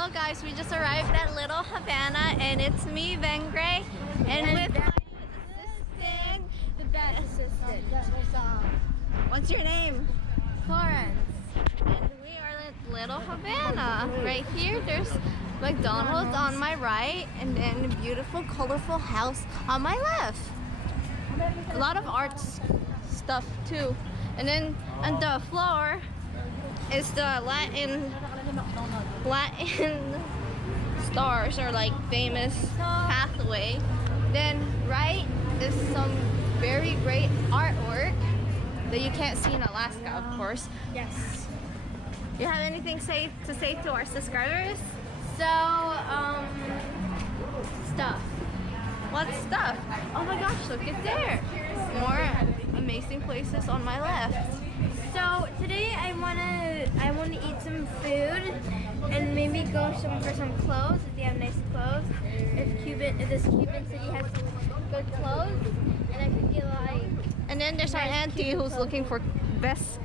Hello guys, we just arrived at Little Havana and it's me, Ben Gray, and with my assistant, the best assistant. What's your name? Florence. And we are at Little Havana. Right here there's McDonald's on my right and then a beautiful colorful house on my left. A lot of arts stuff too. And then on the floor is the Latin stars or like famous pathway. Then right is some very great artwork that you can't see in Alaska, of course. Yes. You have anything to say to our subscribers? So, stuff. What stuff? Oh my gosh, look at there. More amazing places on my left. So today I wanna eat some food and maybe go for some clothes if they have nice clothes. If this Cuban city has good clothes, and I could get like. And then there's our auntie who's looking for best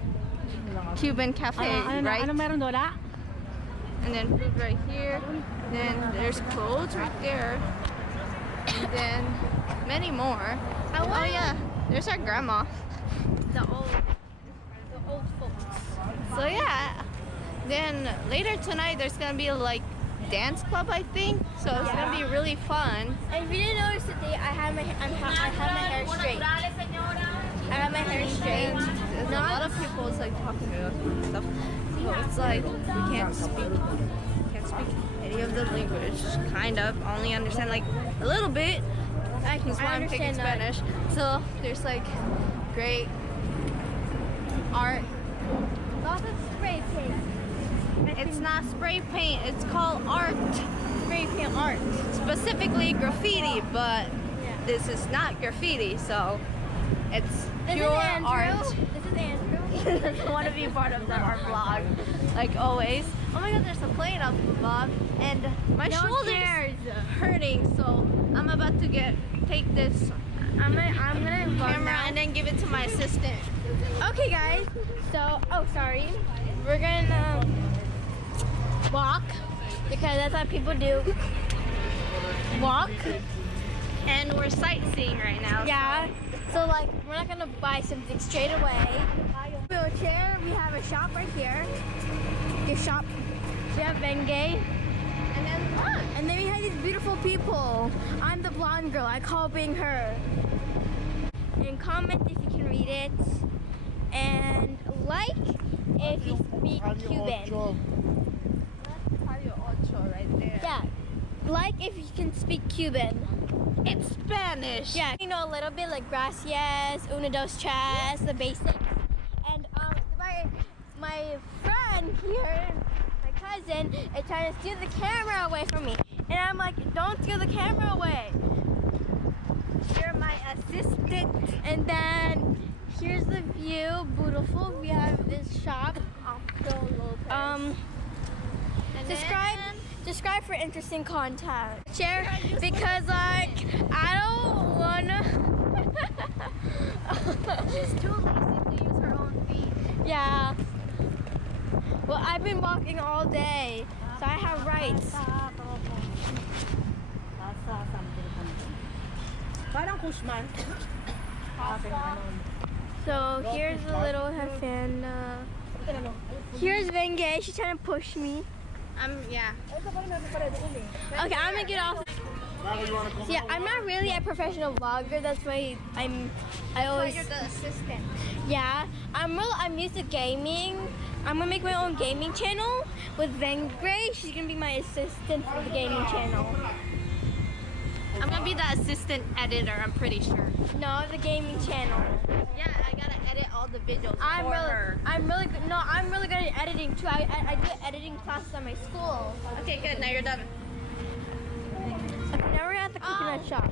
Cuban cafe, right? And then food right here. Then there's clothes right there. And then many more. Oh yeah, there's our grandma. The old folks. So yeah. Then later tonight there's gonna be like dance club, I think. So it's gonna be really fun. And if you didn't notice today, I have my hair straight. I have my hair straight. There's a lot of people it's like talking to us and stuff. So it's like we can't speak any of the language. Kind of only understand like a little bit. That's why I'm taking Spanish. So there's like great art. Lots of spray paint. It's not spray paint, it's called art. Spray paint art. Specifically graffiti, but this is not graffiti, so it's pure art. This is Andrew. I want to be part of our vlog, like always. Oh my god, there's a plane up above, and my shoulder's hurting, so I'm about to take this camera and then give it to my assistant. Okay guys, so, we're gonna walk, because that's what people do. Walk. And we're sightseeing right now. Yeah, so like, we're not gonna buy something straight away. Wheelchair, we have a shop right here. Your shop, we have Bengay. And then we have these beautiful people. I'm the blonde girl, I call being her. And comment if you can read it. And like if you speak Cuban. Calle Ocho right there. Yeah, like if you can speak Cuban. It's Spanish. Yeah, you know a little bit like gracias, uno, dos, tres, the basics. And my friend here, my cousin, is trying to steal the camera away from me. And I'm like, don't steal the camera away. You're my assistant. And then here's the view, beautiful. We have this shop. Subscribe for interesting content. Share because like I don't wanna. She's too lazy to use her own feet. Yeah. Well, I've been walking all day, so I have rights. So here's the little Havana. Here's Bengay. She's trying to push me. Yeah. Okay, I'm gonna get off. So yeah, I'm not really a professional vlogger. That's why I always. You're the assistant. Yeah, I'm used to gaming. I'm gonna make my own gaming channel with Van Gray. She's gonna be my assistant for the gaming channel. I'm gonna be the assistant editor, I'm pretty sure. No, the gaming channel. Yeah, I gotta edit all the videos I'm really good at editing too. I do editing classes at my school. Okay, good. Now you're done. Okay, now we're at the coconut shop.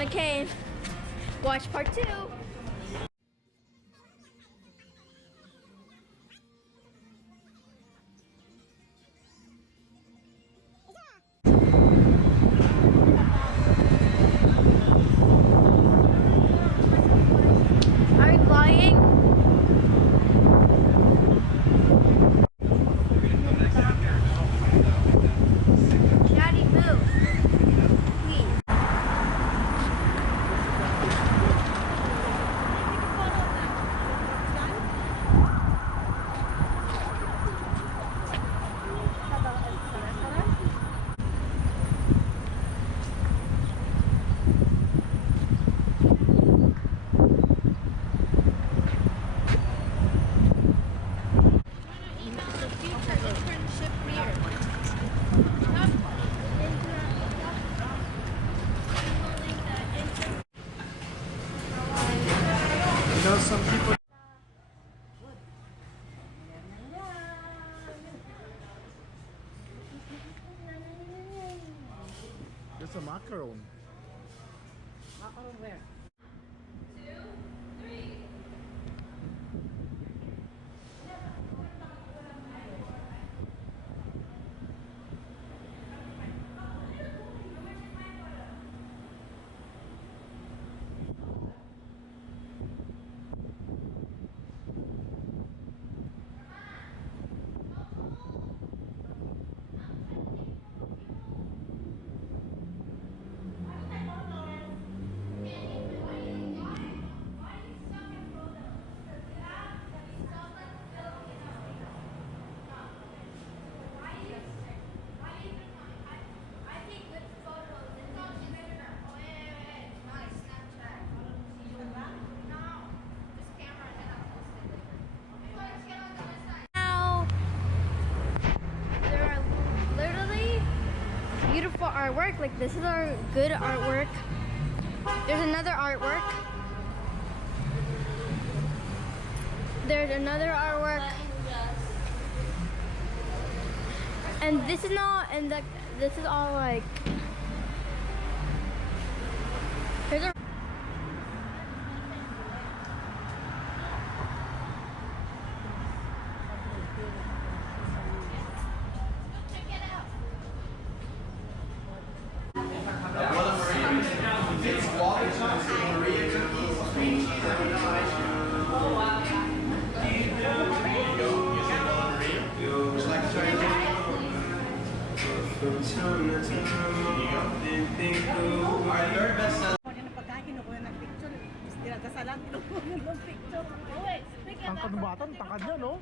Okay, watch part 2. Are we vlogging? Macaron. Macaron where? 2, 3. Now, there are literally beautiful artwork. Like this is our good artwork. There's another artwork. There's another artwork. And this is not, and this is all like, here's a Ang kanubatan, tangkad niya, no?